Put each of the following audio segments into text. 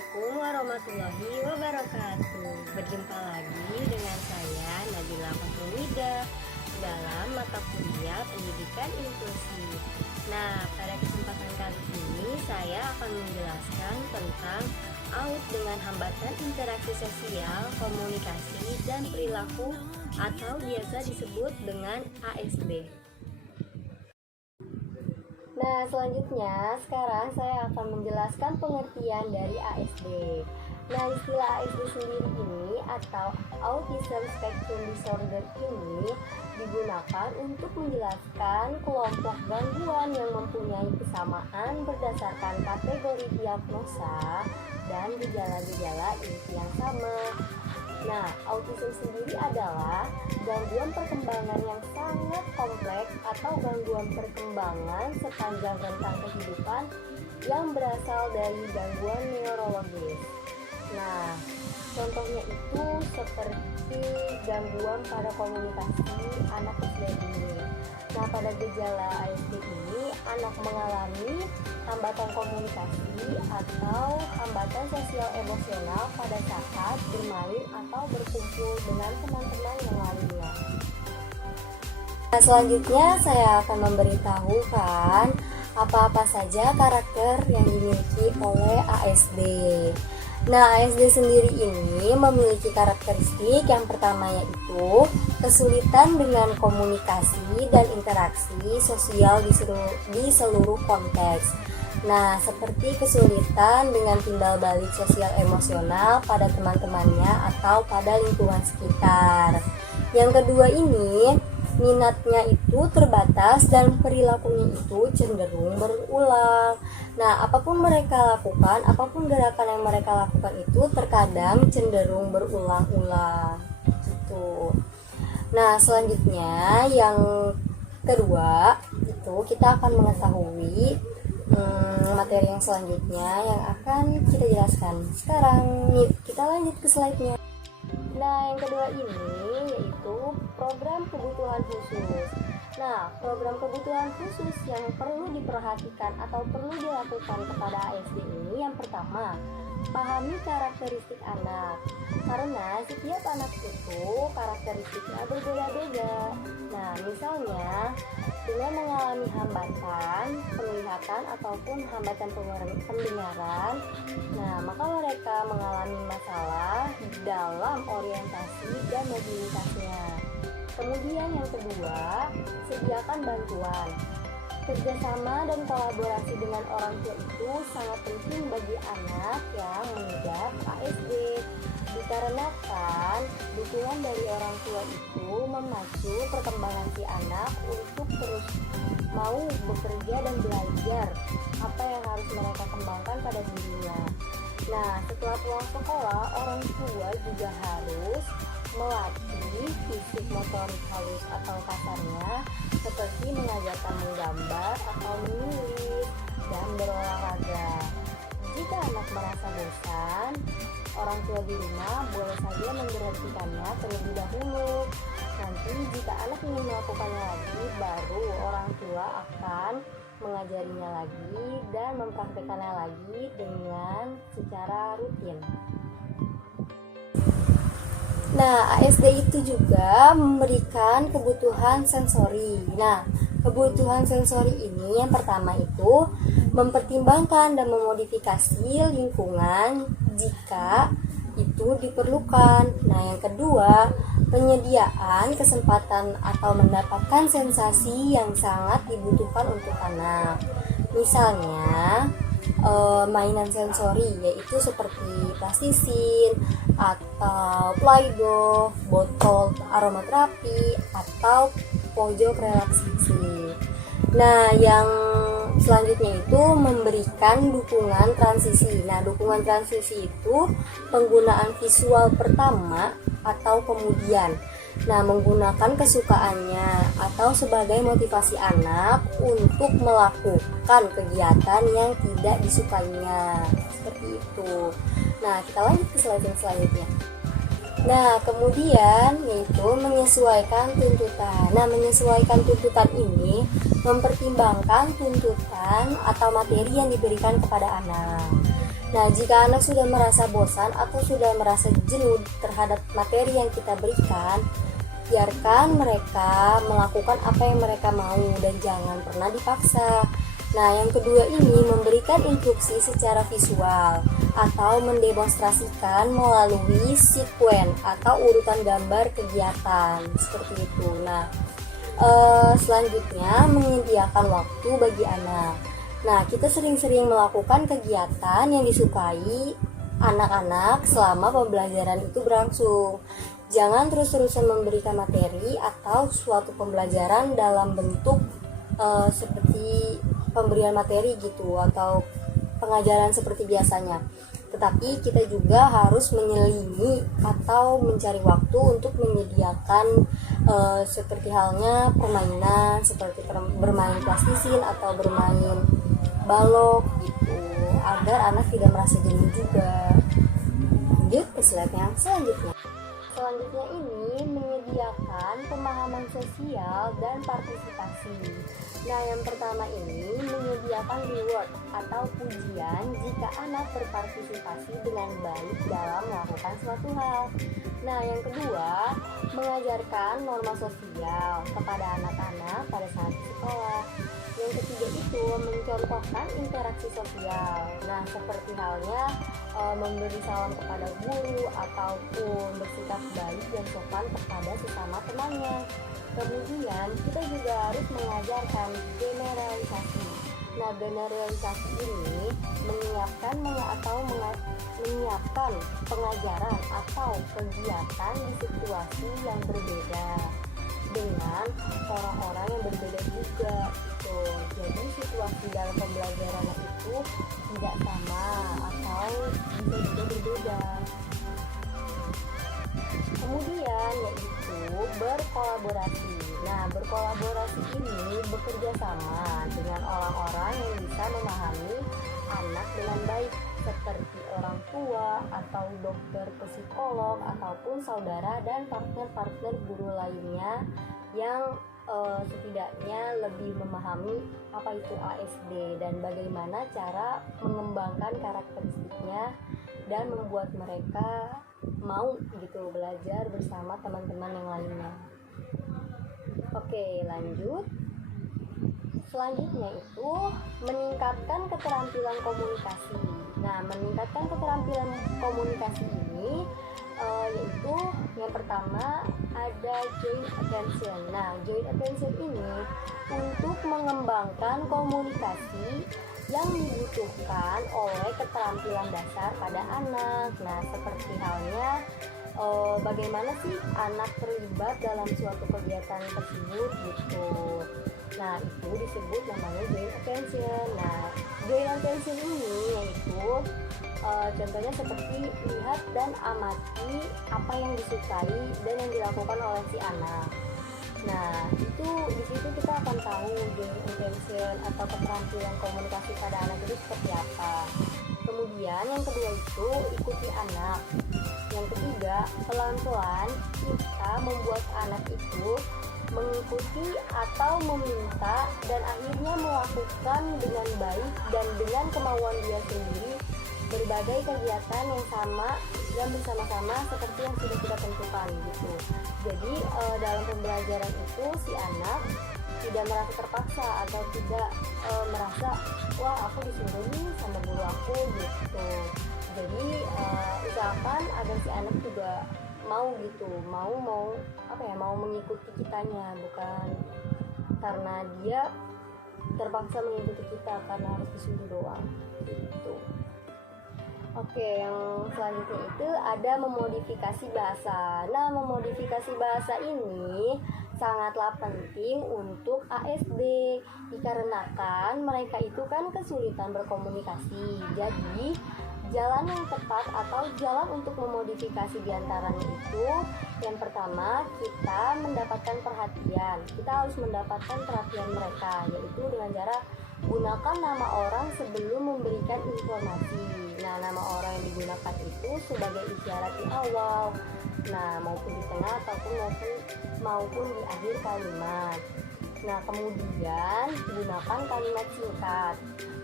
Assalamualaikum warahmatullahi wabarakatuh. Berjumpa lagi dengan saya Nabila Fahrulida dalam mata kuliah Pendidikan Inklusi. Nah, pada kesempatan kali ini saya akan menjelaskan tentang AUT dengan hambatan interaksi sosial, komunikasi, dan perilaku atau biasa disebut dengan ASD. Nah, selanjutnya sekarang saya akan menjelaskan pengertian dari ASD. Nah, istilah ASD sendiri ini atau Autism Spectrum Disorder ini digunakan untuk menjelaskan kelompok gangguan yang mempunyai kesamaan berdasarkan kategori diagnosa dan gejala-gejala inti yang sama. Nah, autism sendiri adalah gangguan perkembangan yang sangat kompleks atau gangguan perkembangan sepanjang rentang kehidupan yang berasal dari gangguan neurologis. Nah, contohnya itu seperti gangguan pada komunikasi anak usia dini. Nah, pada gejala ASD ini anak mengalami hambatan komunikasi atau hambatan sosial emosional pada saat bermain atau berkumpul dengan teman-teman yang lainnya. Nah, selanjutnya saya akan memberitahukan apa-apa saja karakter yang dimiliki oleh ASD. Nah, ASD sendiri ini memiliki karakteristik yang pertama yaitu kesulitan dengan komunikasi dan interaksi sosial di seluruh konteks. Nah, seperti kesulitan dengan timbal balik sosial emosional pada teman-temannya atau pada lingkungan sekitar. Yang kedua ini, minatnya itu terbatas dan perilakunya itu cenderung berulang. Nah, apapun mereka lakukan, apapun gerakan yang mereka lakukan itu terkadang cenderung berulang-ulang. Gitu. Nah, selanjutnya yang kedua itu kita akan mengetahui materi yang selanjutnya yang akan kita jelaskan. Sekarang kita lanjut ke slide-nya. Nah, yang kedua ini yaitu program kebutuhan khusus. Nah, program kebutuhan khusus yang perlu diperhatikan atau perlu dilakukan kepada ASD ini yang pertama, pahami karakteristik anak. Karena setiap anak itu karakteristiknya berbeda-beda. Nah, misalnya dengan mengalami hambatan penglihatan ataupun hambatan pendengaran, nah maka mereka mengalami masalah dalam orientasi dan mobilitasnya. Kemudian yang kedua, sediakan bantuan. Kerjasama dan kolaborasi dengan orang tua itu sangat penting bagi anak yang mengidap ASD, dikarenakan dukungan dari orang tua itu memacu perkembangan si anak untuk terus mau bekerja dan belajar apa yang harus mereka kembangkan pada dirinya. Nah, setelah pulang sekolah, orang tua juga harus melatih fisik motorik halus atau kasarnya seperti mengajarkan menggambar atau menulis dan berolahraga. Jika anak merasa bosan, orang tua di rumah boleh saja memberhentikannya terlebih dahulu. Nanti jika anak ingin melakukannya lagi, baru orang tua akan mengajarinya lagi dan mempraktekannya lagi dengan secara rutin. Nah, ASD itu juga memberikan kebutuhan sensori. Nah, kebutuhan sensori ini yang pertama itu mempertimbangkan dan memodifikasi lingkungan jika itu diperlukan. Nah, yang kedua, penyediaan kesempatan atau mendapatkan sensasi yang sangat dibutuhkan untuk anak. Misalnya, mainan sensori yaitu seperti plastisin atau play-doh, botol aromaterapi atau pojok relaksasi. Nah, yang selanjutnya itu memberikan dukungan transisi. Nah, dukungan transisi itu penggunaan visual pertama atau kemudian. Nah, menggunakan kesukaannya atau sebagai motivasi anak untuk melakukan kegiatan yang tidak disukainya. Seperti itu. Nah, kita lanjut ke slide yang selanjutnya. Nah, kemudian yaitu menyesuaikan tuntutan. Nah, menyesuaikan tuntutan ini mempertimbangkan tuntutan atau materi yang diberikan kepada anak. Nah, jika anak sudah merasa bosan atau sudah merasa jenuh terhadap materi yang kita berikan, biarkan mereka melakukan apa yang mereka mau dan jangan pernah dipaksa. Nah, yang kedua ini memberikan instruksi secara visual atau mendemonstrasikan melalui sekuen atau urutan gambar kegiatan seperti itu. Nah, selanjutnya menyediakan waktu bagi anak. Nah, kita sering-sering melakukan kegiatan yang disukai anak-anak selama pembelajaran itu berlangsung. Jangan terus-terusan memberikan materi atau suatu pembelajaran dalam bentuk seperti pemberian materi gitu atau pengajaran seperti biasanya. Tetapi kita juga harus menyelingi atau mencari waktu untuk menyediakan seperti halnya permainan seperti bermain plastisin atau bermain balok gitu agar anak tidak merasa jenuh juga. Lanjut ke slide yang selanjutnya. Selanjutnya ini menyediakan pemahaman sosial dan partisipasi. Nah, yang pertama ini menyediakan reward atau pujian jika anak berpartisipasi dengan baik dalam melakukan suatu hal. Nah, yang kedua, mengajarkan norma sosial kepada anak-anak pada saat di sekolah. Yang ketiga itu mencontohkan interaksi sosial. Nah, seperti halnya memberi salam kepada guru ataupun bersikap baik dan sopan kepada sesama temannya. Kemudian kita juga harus mengajarkan generalisasi. Nah, generalisasi ini menyiapkan pengajaran atau kegiatan di situasi yang berbeda dengan orang-orang yang berbeda juga. Jadi situasi dalam pembelajaran itu tidak sama atau bisa juga berbeda. Kemudian yaitu berkolaborasi. Nah, berkolaborasi ini bekerja sama dengan orang-orang yang bisa memahami anak dengan baik seperti orang tua atau dokter, psikolog ataupun saudara dan partner-partner guru lainnya yang setidaknya lebih memahami apa itu ASD dan bagaimana cara mengembangkan karakteristiknya dan membuat mereka mau gitu belajar bersama teman-teman yang lainnya. Oke, lanjut. Selanjutnya itu meningkatkan keterampilan komunikasi. Nah, meningkatkan keterampilan komunikasi ini yaitu yang pertama ada joint attention. Nah, joint attention ini untuk mengembangkan komunikasi yang dibutuhkan oleh keterampilan dasar pada anak. Nah, seperti halnya bagaimana sih anak terlibat dalam suatu kegiatan tersebut gitu. Nah, itu disebut namanya joint attention. Nah, joint attention ini yaitu contohnya seperti lihat dan amati apa yang disukai dan yang dilakukan oleh si anak. Nah, itu di situ kita akan tahu joint attention atau keterampilan komunikasi pada anak itu seperti apa. Kemudian yang kedua itu ikuti anak. Yang ketiga, pelan-pelan kita membuat anak itu mengikuti atau meminta dan akhirnya melakukan dengan baik dan dengan kemauan dia sendiri berbagai kegiatan yang sama dan bersama-sama seperti yang sudah kita tentukan gitu. Jadi dalam pembelajaran itu si anak tidak merasa terpaksa atau tidak merasa wah aku disuruh nih sama guru aku gitu. Jadi usahakan agar si anak juga mau gitu, mau mengikuti kitanya, bukan karena dia terpaksa mengikuti kita karena harus disuruh doang gitu. Oke, yang selanjutnya itu ada memodifikasi bahasa. Nah, memodifikasi bahasa ini sangatlah penting untuk ASD dikarenakan mereka itu kan kesulitan berkomunikasi. Jadi jalan yang tepat atau jalan untuk memodifikasi diantaranya itu yang pertama kita mendapatkan perhatian. Kita harus mendapatkan perhatian mereka yaitu dengan cara gunakan nama orang sebelum memberikan informasi. Nah, nama orang yang digunakan itu sebagai isyarat di awal, nah maupun di tengah ataupun maupun di akhir kalimat. Nah, kemudian gunakan kalimat singkat.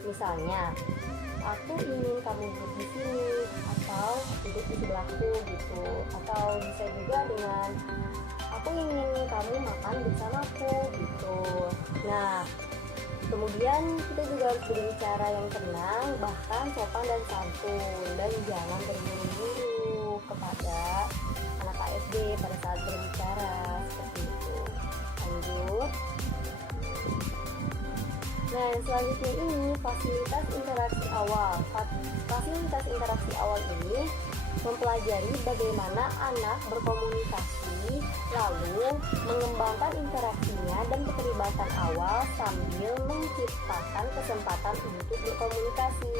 Misalnya, aku ingin kamu duduk di sini, atau duduk di sebelahku gitu. Atau bisa juga dengan aku ingin kamu makan bersamaku gitu. Nah, kemudian kita juga harus berbicara yang tenang, bahkan sopan dan santun, dan jangan terburu-buru kepada anak ASD pada saat berbicara seperti itu. Lanjut. Nah, selanjutnya ini fasilitas interaksi awal. Fasilitas interaksi awal ini mempelajari bagaimana anak berkomunikasi, lalu mengembangkan interaksinya dan keterlibatan awal sambil menciptakan kesempatan untuk berkomunikasi.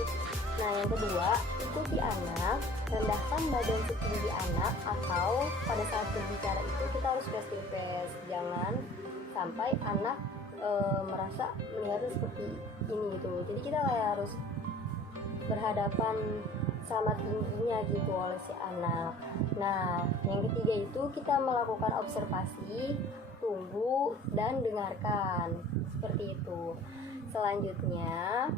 Nah, yang kedua, ikuti anak, rendahkan badan setinggi anak, atau pada saat berbicara itu kita harus face to face. Jangan sampai anak merasa melihatnya seperti ini gitu. Jadi kita kayak harus berhadapan sama tingginya gitu oleh si anak. Nah, yang ketiga itu kita melakukan observasi, tunggu, dan dengarkan. Seperti itu. Selanjutnya,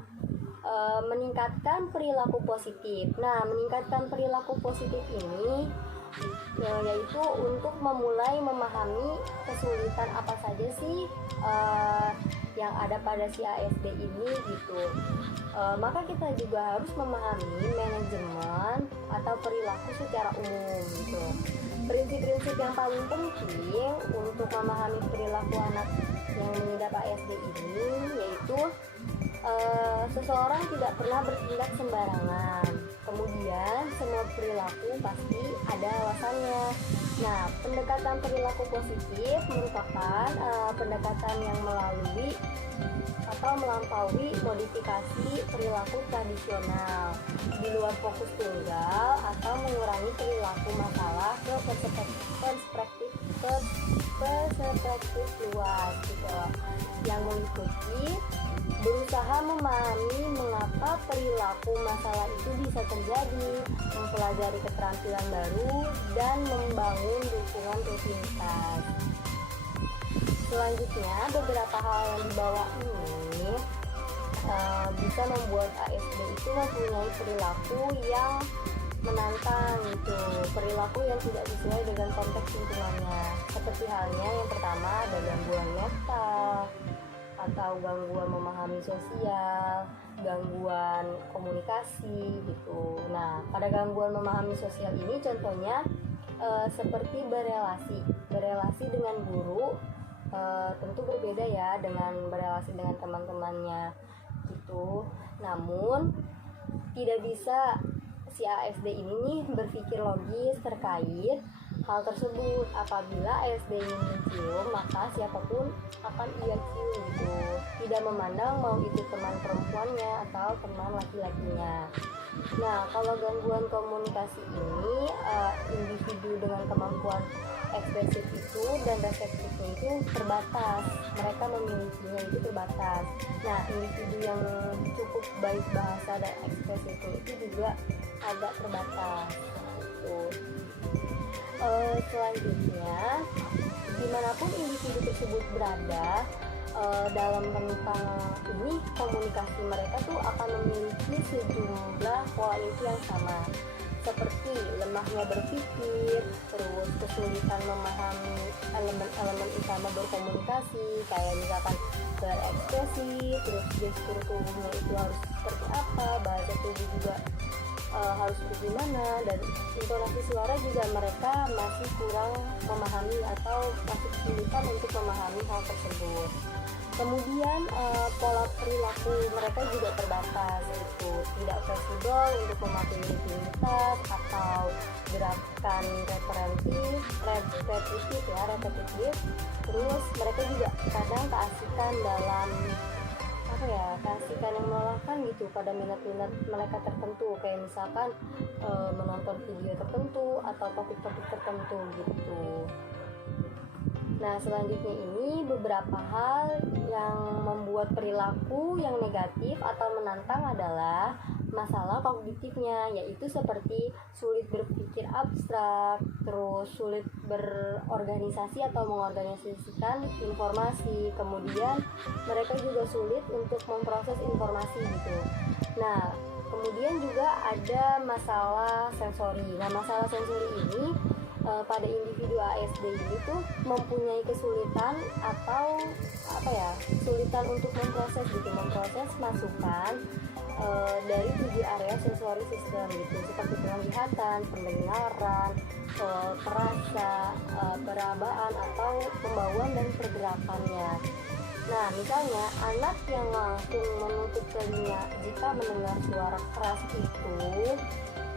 meningkatkan perilaku positif. Nah, meningkatkan perilaku positif ini yaitu untuk memulai memahami kesulitan apa saja sih yang ada pada si ASD ini gitu. Maka kita juga harus memahami manajemen atau perilaku secara umum gitu. Prinsip-prinsip yang paling penting untuk memahami perilaku anak yang mengidap ASD ini yaitu seseorang tidak pernah bertindak sembarangan. Kemudian semua perilaku pasti ada alasannya. Nah, pendekatan perilaku positif merupakan pendekatan yang melalui atau melampaui modifikasi perilaku tradisional di luar fokus tunggal atau mengurangi perilaku masalah ke perspektif luas gitu. Yang mengikuti berusaha memahami mengapa perilaku masalah itu bisa terjadi, mempelajari keterampilan baru, dan membangun dukungan rutinitas. Selanjutnya, beberapa hal yang di bawah ini bisa membuat ASD itu mempunyai perilaku yang menantang gitu, perilaku yang tidak sesuai dengan konteks lingkungannya. Seperti halnya yang pertama ada gangguan mental atau gangguan memahami sosial, gangguan komunikasi gitu. Nah, pada gangguan memahami sosial ini contohnya seperti berelasi dengan guru, tentu berbeda ya dengan berelasi dengan teman-temannya gitu. Namun tidak bisa si ASD ini berpikir logis terkait hal tersebut. Apabila ASD ingin mencium, maka siapapun akan ia cium gitu, tidak memandang mau itu teman perempuannya atau teman laki-lakinya. Nah, kalau gangguan komunikasi ini individu dengan kemampuan ekspresif itu dan reseptifnya itu terbatas, mereka memilikinya itu terbatas. Nah, individu yang cukup baik bahasa dan ekspresifnya itu juga agak terbatas gitu. Selanjutnya, dimanapun individu tersebut berada dalam rentang ini, komunikasi mereka tuh akan memiliki sejumlah kualitas yang sama, seperti lemahnya berpikir, terus kesulitan memahami elemen-elemen utama berkomunikasi, kayak misalkan berekspresi, terus gestur tubuhnya itu harus seperti apa, bahasa tubuh juga harus bagaimana, dan intonasi suara juga mereka masih kurang memahami atau masih kesulitan untuk memahami hal tersebut. Kemudian pola perilaku mereka juga terbatas, itu tidak fleksibel untuk mematuhi rutinitas atau gerakan repetitif. Terus mereka juga kadang keasikan dalam keasikan yang melelahkan gitu pada minat-minat mereka tertentu, kayak misalkan menonton video tertentu atau topik-topik tertentu gitu. Nah, selanjutnya ini beberapa hal yang membuat perilaku yang negatif atau menantang adalah masalah kognitifnya, yaitu seperti sulit berpikir abstrak, terus sulit berorganisasi atau mengorganisasikan informasi, kemudian mereka juga sulit untuk memproses informasi gitu. Nah, kemudian juga ada masalah sensori. Nah, masalah sensori ini pada individu ASD ini tuh mempunyai kesulitan atau kesulitan untuk memproses masukan dari 7 area sensori sistem gitu, seperti penglihatan, pendengaran, perasa, perabaan atau pembauan dan pergerakannya. Nah, misalnya anak yang langsung menutup telinga jika mendengar suara keras itu,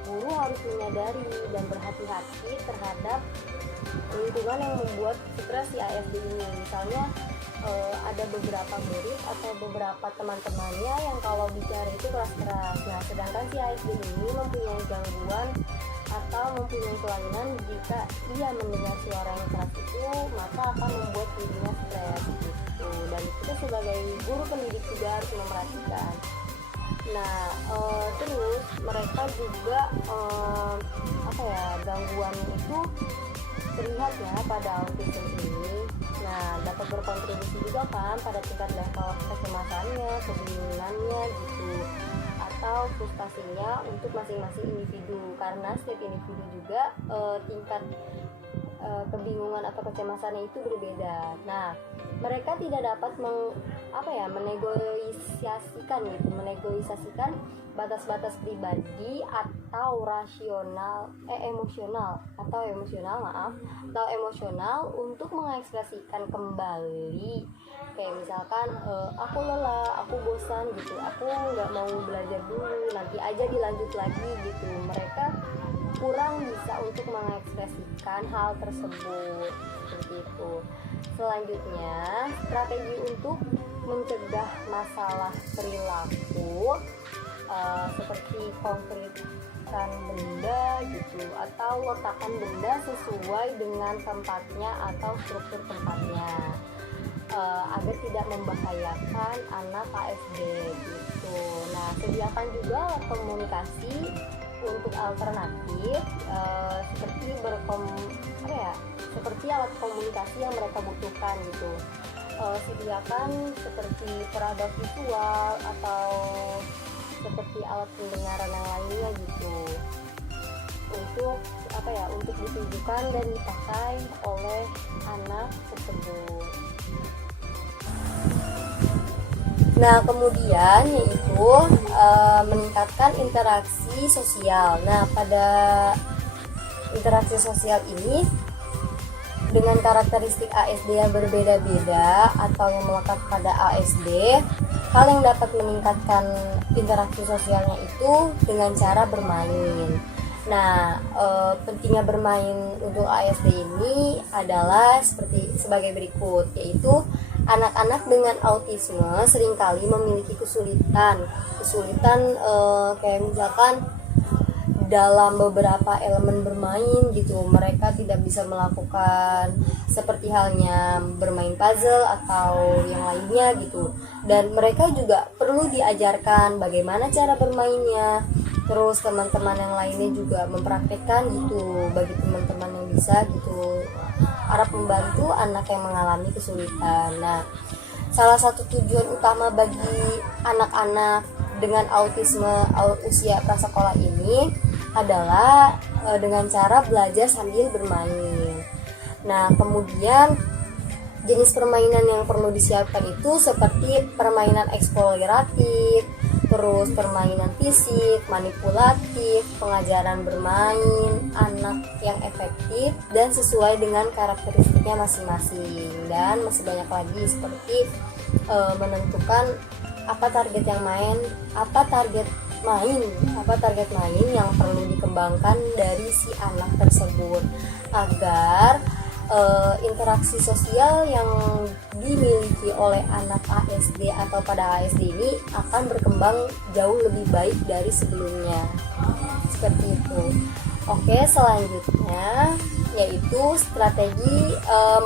guru harus menyadari dan berhati-hati terhadap lingkungan yang membuat stres si ASD ini. Misalnya ada beberapa murid atau beberapa teman-temannya yang kalau bicara itu keras-keras. Nah, sedangkan si ASD ini mempunyai gangguan atau mempunyai kelainan jika ia mendengar suara yang keras itu, maka akan membuat dirinya stres gitu. Dan kita sebagai guru pendidik juga harus memperhatikan. Nah, terus mereka juga gangguan itu terlihat ya pada autism ini. Nah, dapat berkontribusi juga kan pada tingkat level kecemasannya, kebingungannya gitu, atau frustasinya untuk masing-masing individu, karena setiap individu juga tingkat kebingungan atau kecemasannya itu berbeda. Nah, mereka tidak dapat menegosiasikan batas-batas pribadi atau emosional untuk mengekspresikan kembali, kayak misalkan aku lelah, aku bosan gitu, aku nggak mau belajar dulu, nanti aja dilanjut lagi gitu. Mereka kurang bisa untuk mengekspresikan hal tersebut seperti itu. Selanjutnya, strategi untuk mencegah masalah perilaku seperti konkretkan benda gitu, atau letakkan benda sesuai dengan tempatnya atau struktur tempatnya agar tidak membahayakan anak ASD gitu. Nah, sediakan juga komunikasi untuk alternatif seperti alat komunikasi yang mereka butuhkan gitu. Sediakan seperti perabot visual atau seperti alat pendengaran yang lainnya gitu, untuk ditujukan dan dipakai oleh anak tersebut. Nah, kemudian yaitu meningkatkan interaksi sosial. Nah, pada interaksi sosial ini dengan karakteristik ASD yang berbeda-beda atau yang melekat pada ASD, hal yang dapat meningkatkan interaksi sosialnya itu dengan cara bermain. Nah, pentingnya bermain untuk ASD ini adalah sebagai berikut, yaitu anak-anak dengan autisme seringkali memiliki kesulitan kayak misalkan dalam beberapa elemen bermain gitu. Mereka tidak bisa melakukan seperti halnya bermain puzzle atau yang lainnya gitu, dan mereka juga perlu diajarkan bagaimana cara bermainnya. Terus teman-teman yang lainnya juga mempraktekkan gitu bagi teman-teman yang bisa gitu, harap membantu anak yang mengalami kesulitan. Nah, salah satu tujuan utama bagi anak-anak dengan autisme usia prasekolah ini adalah dengan cara belajar sambil bermain. Nah, kemudian jenis permainan yang perlu disiapkan itu seperti permainan eksploratif, terus permainan fisik, manipulatif, pengajaran bermain anak yang efektif dan sesuai dengan karakteristiknya masing-masing. Dan masih banyak lagi seperti menentukan apa target main yang perlu dikembangkan dari si anak tersebut agar interaksi sosial yang dimiliki oleh anak ASD atau pada ASD ini akan berkembang jauh lebih baik dari sebelumnya. Seperti itu. Oke, selanjutnya yaitu strategi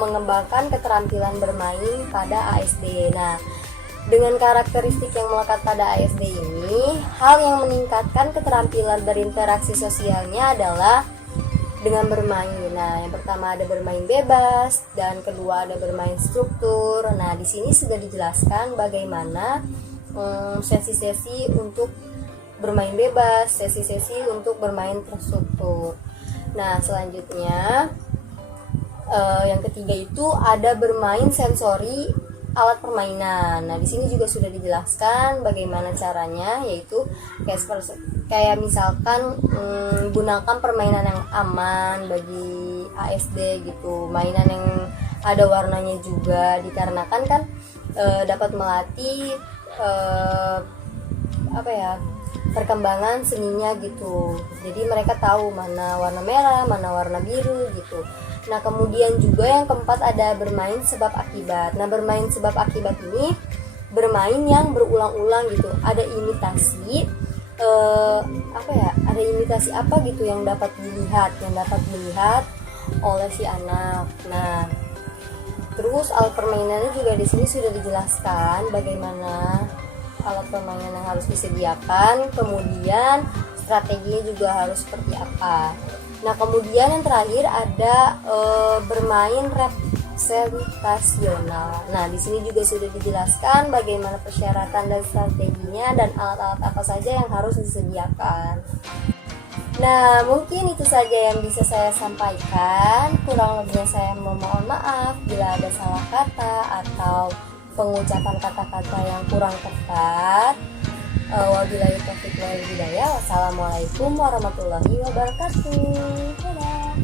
mengembangkan keterampilan bermain pada ASD. Nah, dengan karakteristik yang melekat pada ASD ini, hal yang meningkatkan keterampilan berinteraksi sosialnya adalah dengan bermain. Nah, yang pertama ada bermain bebas dan kedua ada bermain struktur. Nah, di sini sudah dijelaskan bagaimana sesi-sesi untuk bermain bebas, sesi-sesi untuk bermain terstruktur. Nah, selanjutnya yang ketiga itu ada bermain sensori alat permainan. Nah, di sini juga sudah dijelaskan bagaimana caranya, yaitu kayak misalkan gunakan permainan yang aman bagi ASD gitu, mainan yang ada warnanya juga, dikarenakan kan dapat melatih perkembangan seninya gitu. Jadi mereka tahu mana warna merah, mana warna biru gitu. Nah, kemudian juga yang keempat ada bermain sebab akibat. Nah, bermain sebab akibat ini bermain yang berulang-ulang gitu. Ada imitasi ada imitasi apa gitu yang dapat dilihat oleh si anak. Nah, terus alat permainannya juga di sini sudah dijelaskan bagaimana alat permainan yang harus disediakan, kemudian strateginya juga harus seperti apa. Nah, kemudian yang terakhir ada bermain representasional. Nah, di sini juga sudah dijelaskan bagaimana persyaratan dan strateginya dan alat-alat apa saja yang harus disediakan. Nah, mungkin itu saja yang bisa saya sampaikan. Kurang lebihnya saya memohon maaf bila ada salah kata atau pengucapan kata-kata yang kurang tepat. Wabillahi taufiq wal hidayah. Wassalamualaikum warahmatullahi wabarakatuh. Dadah.